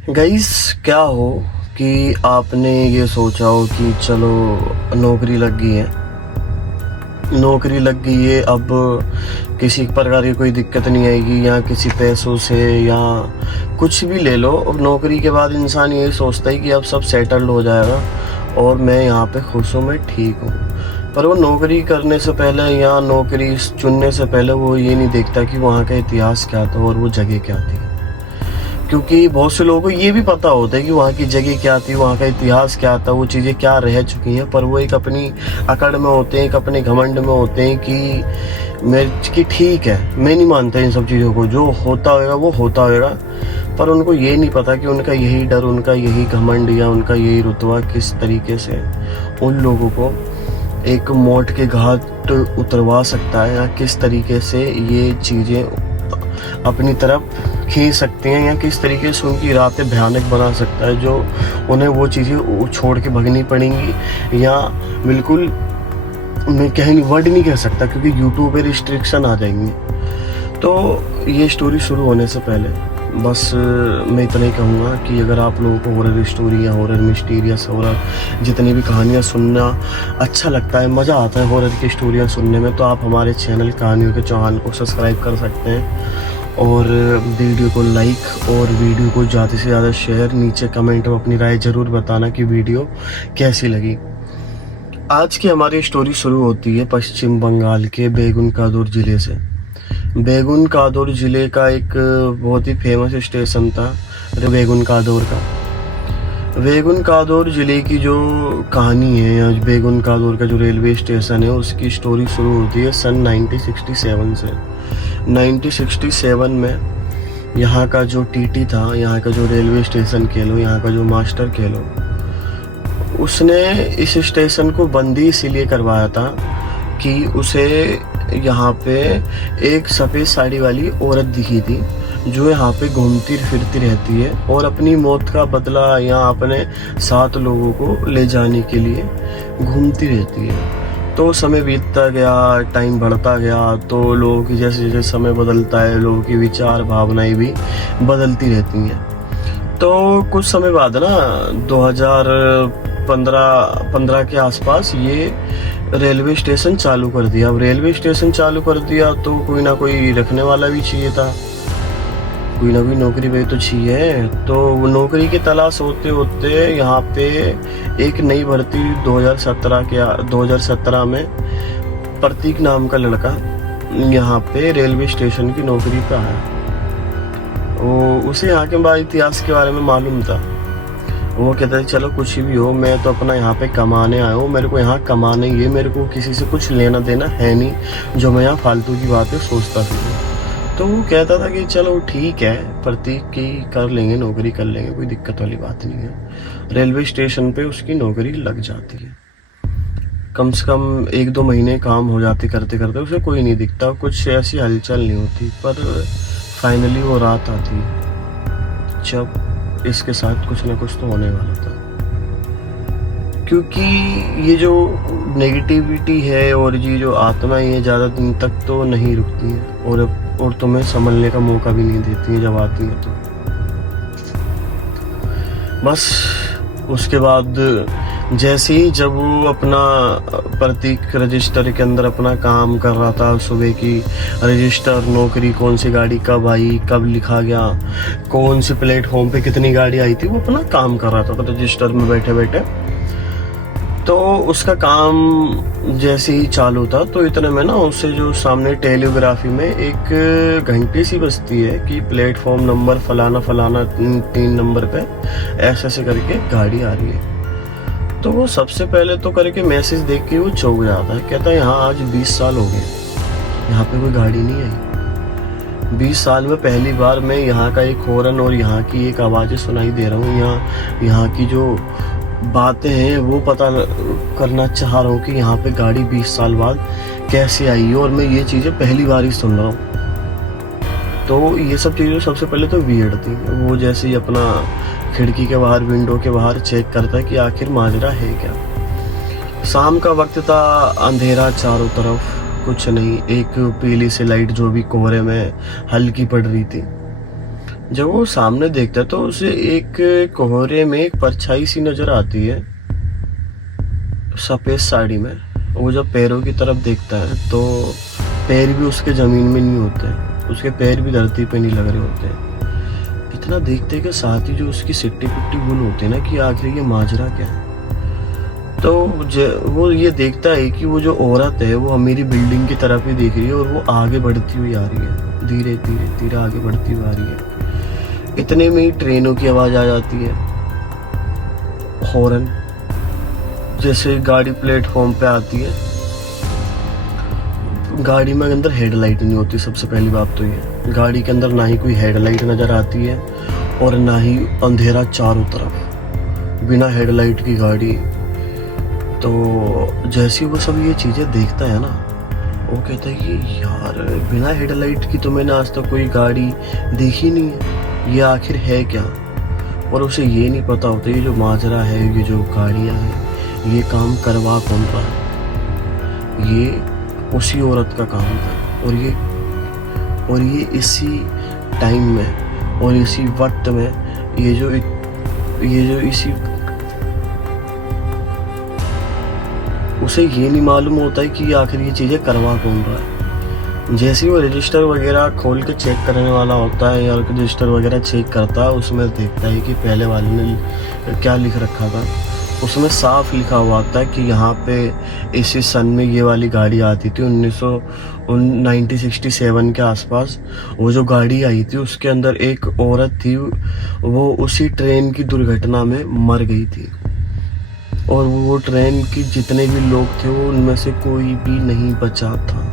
Guys, क्या हो कि आपने ये सोचा हो कि चलो नौकरी लग गई है, अब किसी प्रकार की कोई दिक्कत नहीं आएगी, या किसी पैसों से या कुछ भी ले लो। और नौकरी के बाद इंसान यही सोचता है कि अब सब सेटल्ड हो जाएगा और मैं यहाँ पे खुश हूँ, मैं ठीक हूँ। पर वो नौकरी करने से पहले या नौकरी चुनने से पहले वो ये नहीं देखता कि वहाँ का इतिहास क्या था और वो जगह क्या थी। क्योंकि बहुत से लोगों को ये भी पता होता है कि वहाँ की जगह क्या थी, वहाँ का इतिहास क्या था, वो चीज़ें क्या रह चुकी हैं, पर वो एक अपनी अकड़ में होते हैं, एक अपने घमंड में होते हैं कि मैं कि ठीक है, मैं नहीं मानता इन सब चीज़ों को, जो होता होगा वो होता होगा। पर उनको ये नहीं पता कि उनका यही डर, उनका यही घमंड या उनका यही रुतबा किस तरीके से उन लोगों को एक मौत के घाट उतरवा सकता है, या किस तरीके से ये चीज़ें अपनी तरफ खींच सकते हैं, या किस तरीके से उनकी रातें भयानक बना सकता है, जो उन्हें वो चीज़ें छोड़ के भगनी पड़ेंगी। या बिल्कुल मैं वर्ड नहीं कह सकता क्योंकि यूट्यूब पे रिस्ट्रिक्शन आ जाएंगे। तो ये स्टोरी शुरू होने से पहले बस मैं इतना ही कहूँगा कि अगर आप लोगों को हॉरर स्टोरी या हॉरर मिस्टीरियस हॉरर जितनी भी कहानियाँ सुनना अच्छा लगता है, मज़ा आता है हॉरर की स्टोरियाँ सुनने में, तो आप हमारे चैनल कहानियों के चौहान को सब्सक्राइब कर सकते हैं और वीडियो को लाइक और वीडियो को ज़्यादा से ज़्यादा शेयर। नीचे कमेंट में अपनी राय ज़रूर बताना कि वीडियो कैसी लगी। आज की हमारी स्टोरी शुरू होती है पश्चिम बंगाल के बेगुन कादुर ज़िले से। बेगुन कादुर ज़िले का एक बहुत ही फेमस स्टेशन था बेगुन कादुर का। बेगुन कादुर ज़िले की जो कहानी है, या बेगुन कादुर का जो रेलवे स्टेशन है, उसकी स्टोरी शुरू होती है सन 1967 से। 1967 में यहाँ का जो टीटी था, यहाँ का जो रेलवे स्टेशन कह लो, यहाँ का जो मास्टर कह लो, उसने इस स्टेशन को बंदी इसीलिए करवाया था कि उसे यहाँ पे एक सफ़ेद साड़ी वाली औरत दिखी थी जो यहाँ पे घूमती फिरती रहती है और अपनी मौत का बदला या अपने 7 लोगों को ले जाने के लिए घूमती रहती है। तो समय बीतता गया, टाइम बढ़ता गया, तो लोगों की जैसे जैसे समय बदलता है, लोगों की विचार भावनाएं भी बदलती रहती हैं। तो कुछ समय बाद ना 2015 के आसपास ये रेलवे स्टेशन चालू कर दिया। अब रेलवे स्टेशन चालू कर दिया तो कोई ना कोई रखने वाला भी चाहिए था, कोई ना कोई नौकरी भाई तो चाहिए। तो वो नौकरी की तलाश होते होते यहाँ पे एक नई भर्ती 2017 में प्रतीक नाम का लड़का यहाँ पे रेलवे स्टेशन की नौकरी पे आया। उसे यहाँ के इतिहास के बारे में मालूम था। वो कहता है चलो कुछ भी हो, मैं तो अपना यहाँ पे कमाने आया हूँ, मेरे को यहाँ कमाना ही है, मेरे को किसी से कुछ लेना देना है नहीं जो मैं यहाँ फालतू की बातें सोचता फिरूँ। तो वो कहता था कि चलो ठीक है, प्रतीक की कर लेंगे, नौकरी कर लेंगे, कोई दिक्कत वाली बात नहीं है। रेलवे स्टेशन पे उसकी नौकरी लग जाती है। कम से कम 1-2 महीने काम हो जाते करते करते, उसे कोई नहीं दिखता, कुछ ऐसी हलचल नहीं होती। पर फाइनली वो रात आती है जब इसके साथ कुछ ना कुछ तो होने वाला था। क्योंकि ये जो नेगेटिविटी है और ये जो आत्माएं ये ज़्यादा दिन तक तो नहीं रुकती हैं और तुम्हें संभलने का मौका भी नहीं देती हैं। जब आती हैं तो बस उसके बाद जैसे ही जब वो अपना प्रतीक रजिस्टर के अंदर अपना काम कर रहा था, सुबह की रजिस्टर, नौकरी, कौन सी गाड़ी कब आई, कब लिखा गया, कौन से प्लेटफॉर्म पे कितनी गाड़ी आई थी, वो अपना काम कर रहा था रजिस्टर में बैठे बैठे। तो उसका काम जैसे ही चालू था तो इतने में ना उससे जो सामने टेलीग्राफी में एक घंटी सी बजती है कि प्लेटफॉर्म नंबर फलाना फलाना 3 नंबर पे ऐसे करके गाड़ी आ रही है। तो वो सबसे पहले तो करके मैसेज देख के वो चौंक जाता है। कहता है यहाँ आज 20 साल हो गए, यहाँ पे कोई गाड़ी नहीं आई। 20 साल में पहली बार मैं यहाँ का एक हॉर्न और यहाँ की एक आवाज़ें सुनाई दे रहा हूँ। यहाँ की जो बातें हैं वो पता करना चाह रहा हूँ कि यहाँ पे गाड़ी 20 साल बाद कैसे आई है, और मैं ये चीज़ें पहली बार ही सुन रहा हूँ। तो ये सब चीज़ें सबसे पहले तो वियर्ड थी। वो जैसे ही अपना खिड़की के बाहर, विंडो के बाहर चेक करता है कि आखिर माजरा है क्या। शाम का वक्त था, अंधेरा चारों तरफ, कुछ नहीं, एक पीली सी लाइट जो भी कोहरे में हल्की पड़ रही थी। जब वो सामने देखता है तो उसे एक कोहरे में एक परछाई सी नजर आती है सफेद साड़ी में। वो जब पैरों की तरफ देखता है तो पैर भी उसके जमीन में नहीं होते, उसके पैर भी धरती पे नहीं लग रहे होते। इतना देखते के साथ ही जो उसकी सिट्टी पिट्टी भूल होते हैं ना कि आखिर ये माजरा क्या है। तो वो ये देखता है कि वो जो औरत है वो मेरी बिल्डिंग की तरफ ही देख रही है और वो आगे बढ़ती हुई आ रही है, धीरे धीरे धीरे आगे बढ़ती हुई आ रही है। इतने में ही ट्रेनों की आवाज़ आ जाती है, हॉर्न, जैसे गाड़ी प्लेटफॉर्म पे आती है। गाड़ी में अंदर हेडलाइट नहीं होती, सबसे पहली बात तो ये, गाड़ी के अंदर ना ही कोई हेडलाइट नज़र आती है और ना ही अंधेरा चारों तरफ, बिना हेडलाइट की गाड़ी। तो जैसे वो सब ये चीज़ें देखता है ना, वो कहता है कि यार बिना हेडलाइट की तो मैंने आज तक कोई गाड़ी देखी नहीं है, ये आखिर है क्या। और उसे ये नहीं पता होता ये जो माजरा है, ये जो गाड़ियाँ हैं, ये काम करवा कौन रहा है। ये उसी औरत का काम था और ये इसी टाइम में और इसी वक्त में ये जो इसी उसे ये नहीं मालूम होता है कि आखिर ये चीज़ें करवा कौन रहा है। जैसे ही वो रजिस्टर वगैरह खोल के चेक करने वाला होता है या रजिस्टर वगैरह चेक करता है, उसमें देखता है कि पहले वाले ने क्या लिख रखा था। उसमें साफ लिखा हुआ था कि यहाँ पे इसी सन में ये वाली गाड़ी आती थी 1967 के आसपास। वो जो गाड़ी आई थी उसके अंदर एक औरत थी, वो उसी ट्रेन की दुर्घटना में मर गई थी और वो ट्रेन की जितने भी लोग थे वो उनमें से कोई भी नहीं बचा था।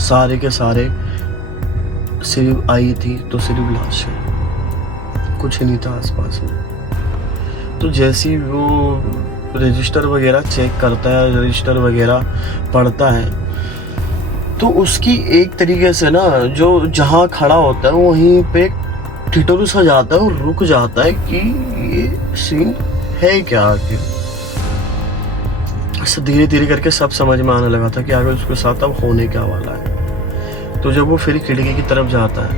सारे के सारे सिर्फ आई थी तो सिर्फ लाशें, कुछ नहीं था आसपास में। तो जैसे ही वो रजिस्टर वगैरह चेक करता है, रजिस्टर वगैरह पढ़ता है, तो उसकी एक तरीके से ना जो जहाँ खड़ा होता है वहीं पे ठिठुर सा जाता है और रुक जाता है कि ये सीन है क्या आखिर। धीरे धीरे करके सब समझ में आने लगा था कि आगे उसके साथ अब होने क्या वाला है। तो जब वो फिर खिड़की की तरफ जाता है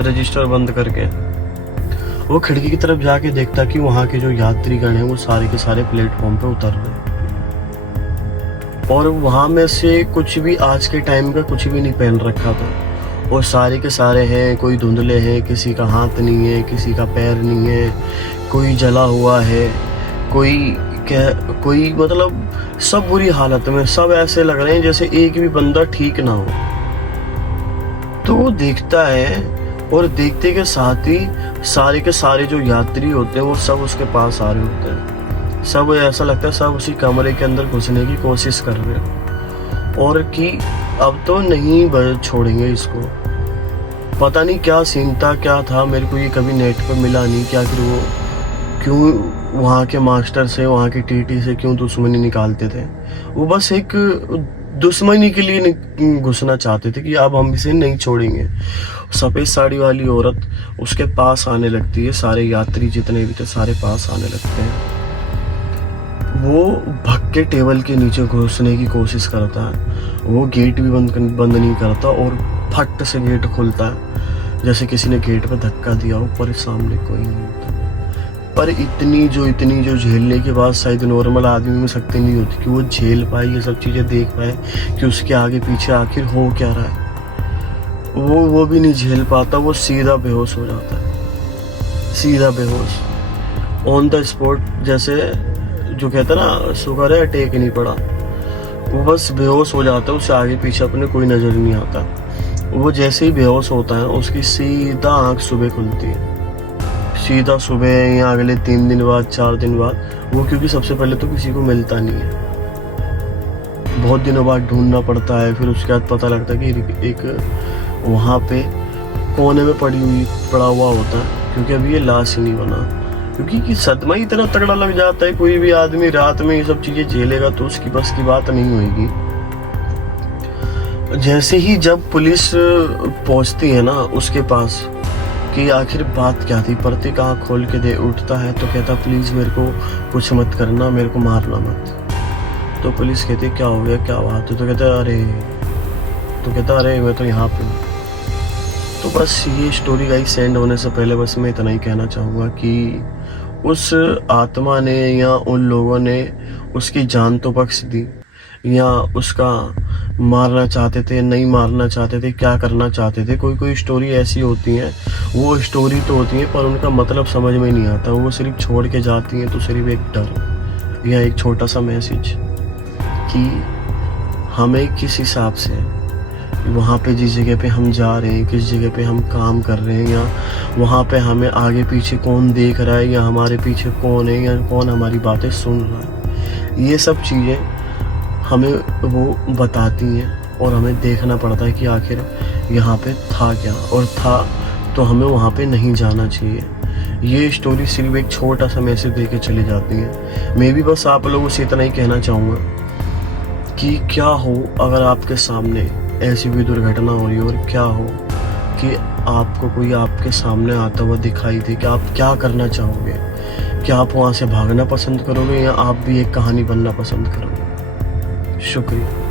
रजिस्टर बंद करके, वो खिड़की की तरफ जाके देखता कि वहाँ के जो यात्रीगण हैं वो सारे के सारे प्लेटफॉर्म पे उतर रहे हैं और वहाँ में से कुछ भी आज के टाइम का कुछ भी नहीं पहन रखा था और सारे के सारे हैं, कोई धुंधले हैं, किसी का हाथ नहीं है, किसी का पैर नहीं है, कोई जला हुआ है, कोई मतलब सब बुरी हालत में, सब ऐसे लग रहे हैं जैसे एक भी बंदा ठीक ना हो। तो वो देखता है और देखते के साथ ही सारे के सारे जो यात्री होते हैं वो सब उसके पास आ रहे होते हैं। सब ऐसा लगता है सब उसी कमरे के अंदर घुसने की कोशिश कर रहे हैं और कि अब तो नहीं छोड़ेंगे इसको। पता नहीं क्या सीन था, क्या था, मेरे को ये कभी नेट पे मिला नहीं कि आखिर वो क्यों वहाँ के मास्टर से, वहाँ के टीटी से क्यों दुश्मनी निकालते थे। वो बस एक दुश्मनी के लिए घुसना चाहते थे कि अब हम इसे नहीं छोड़ेंगे। सफ़ेद साड़ी वाली औरत उसके पास आने लगती है, सारे यात्री जितने भी थे सारे पास आने लगते हैं। वो भग के टेबल के नीचे घुसने की कोशिश करता है, वो गेट भी बंद नहीं करता और फट से गेट खुलता है जैसे किसी ने गेट पे धक्का दिया हो, पर सामने कोई नहीं होता। पर इतनी जो झेलने के बाद शायद नॉर्मल आदमी में शक्ति नहीं होती कि वो झेल पाए, ये सब चीज़ें देख पाए कि उसके आगे पीछे आखिर हो क्या रहा है। वो भी नहीं झेल पाता, वो सीधा बेहोश हो जाता है, सीधा बेहोश ऑन द स्पॉट। जैसे जो कहते हैं ना, शुगर है अटैक नहीं पड़ा, वो बस बेहोश हो जाता है, उससे आगे पीछे अपने कोई नज़र नहीं आता। वो जैसे ही बेहोश होता है उसकी सीधा आँख सुबह खुलती है, सीधा सुबह या अगले 3 दिन बाद 4 दिन बाद। वो क्योंकि सबसे पहले तो किसी को मिलता नहीं है, बहुत दिनों बाद ढूंढना पड़ता है, फिर उसके बाद पता लगता है कि एक वहाँ पे कोने में पड़ा हुआ होता है, क्योंकि अभी ये लाश ही नहीं बना। क्योंकि सदमा ही इतना तगड़ा लग जाता है, कोई भी आदमी रात में ये सब चीज़ें झेलेगा तो उसकी बस की बात नहीं होगी। जैसे ही जब पुलिस पहुँचती है ना उसके पास कि आखिर बात क्या थी, प्रतीक आँख खोल के उठता है तो कहता प्लीज़ मेरे को कुछ मत करना, मेरे को मारना मत। तो पुलिस कहती क्या हो गया, क्या बात है। तो कहता अरे मैं तो यहाँ पे हूँ। तो बस ये स्टोरी गाइस सेंड होने से पहले बस मैं इतना ही कहना चाहूँगा कि उस आत्मा ने या उन लोगों ने उसकी जान तो बख्श दी, या उसका मारना चाहते थे, नहीं मारना चाहते थे, क्या करना चाहते थे। कोई स्टोरी ऐसी होती हैं, वो स्टोरी तो होती है पर उनका मतलब समझ में नहीं आता। वो सिर्फ छोड़ के जाती हैं तो सिर्फ एक डर या एक छोटा सा मैसेज कि हमें किस हिसाब से वहाँ पे जिस जगह पे हम जा रहे हैं, किस जगह पे हम काम कर रहे हैं, या वहाँ पे हमें आगे पीछे कौन देख रहा है, या हमारे पीछे कौन है, या कौन हमारी बातें सुन रहा है, ये सब चीज़ें हमें वो बताती हैं और हमें देखना पड़ता है कि आखिर यहाँ पे था क्या, और था तो हमें वहाँ पे नहीं जाना चाहिए। ये स्टोरी सिर्फ एक छोटा सा मैसेज दे के चली जाती है। मैं भी बस आप लोगों से इतना ही कहना चाहूँगा कि क्या हो अगर आपके सामने ऐसी कोई दुर्घटना हो रही हो, और क्या हो कि आपको कोई आपके सामने आता हुआ दिखाई दे, कि आप क्या करना चाहोगे? क्या आप वहाँ से भागना पसंद करोगे, या आप भी एक कहानी बनना पसंद करोगे? शुक्रिया।